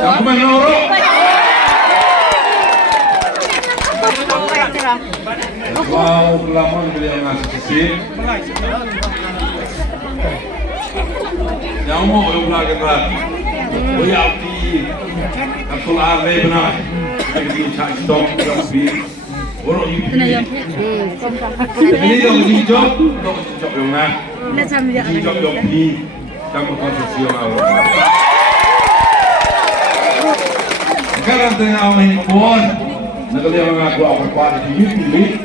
Aku menurut. Wow, lama beliau ngasih sih. Yang mau yang belakang lagi. Boleh api. Aku lari benar. Jadi cak stop tapi. Orang ini. Ini dong hijau, dong hijau yang mana? Hijau yang ini. Kamu konsumsi yang awal. Sekarang tengah orang Ymbon, nak dia mengaku apa pada di YouTube,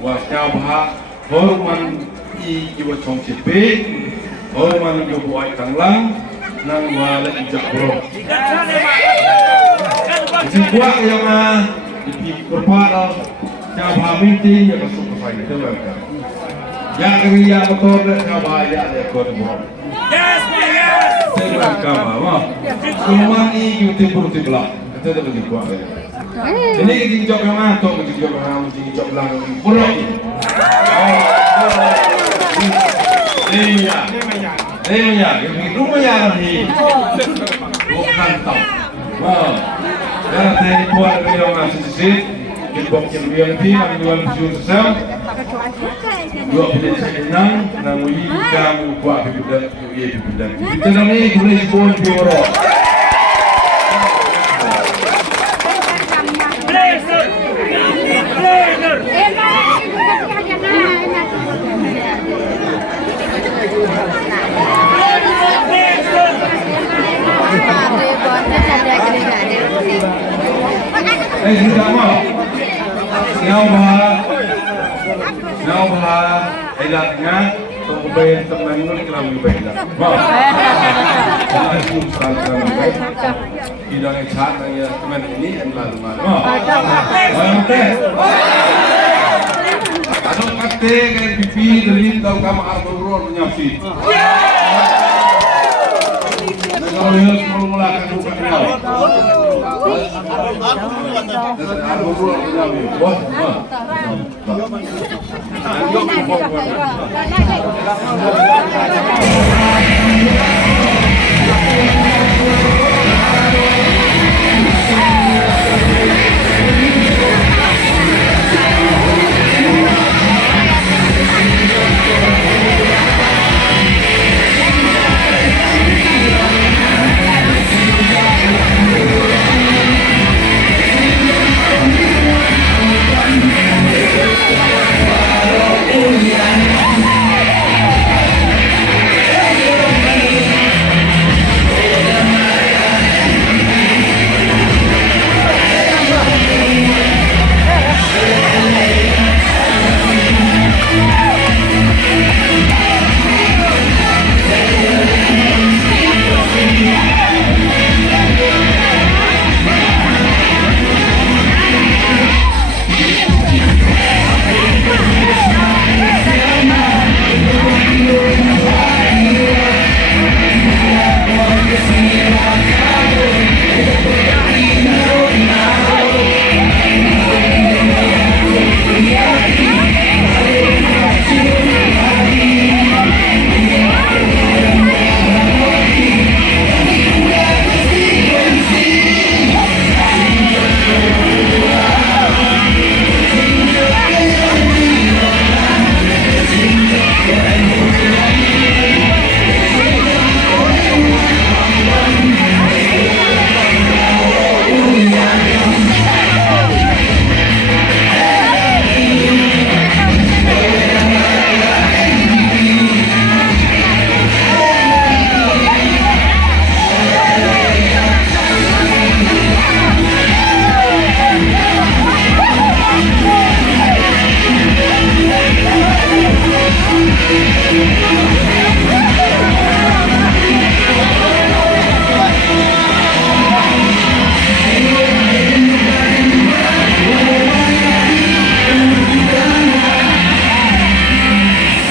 wasnya bah, horman i jiwa cong cepe, horman jo buat tanglang, nang wala ijak bro. Si buat yang di berpada, yang bah minti yang masuk ke sana itu mereka. Yang kerja motor yang bah ya dia kau bro. Yes, yes. Saya berkata, mah, semua ini YouTube belah. Itu dah begitu kuat. Ini kita jawab yang mana? Kita jawab yang mana? Kita jawab yang buruk. Iya. Yang rumah yang ni. Bukan tahu. Karena tadi buat yang ngasih sih. Kita buat yang ni, kami dua musuh sesam. Dua pilih senang, namun ini kita buat berbeda. Kita ni boleh pun buruk. Sudah mau. Now elatnya khublei teman itu kelam baik lah. Mau. Itu sangat baik. Tidak ngecat ya teman ini adalah rumah. Mau. Oke. Ada kate kayak pipi dari tahu kamu arborol menyafi. Kalau lihat mulakan bukan kau. Arborol menyafi. Wah. Ayo.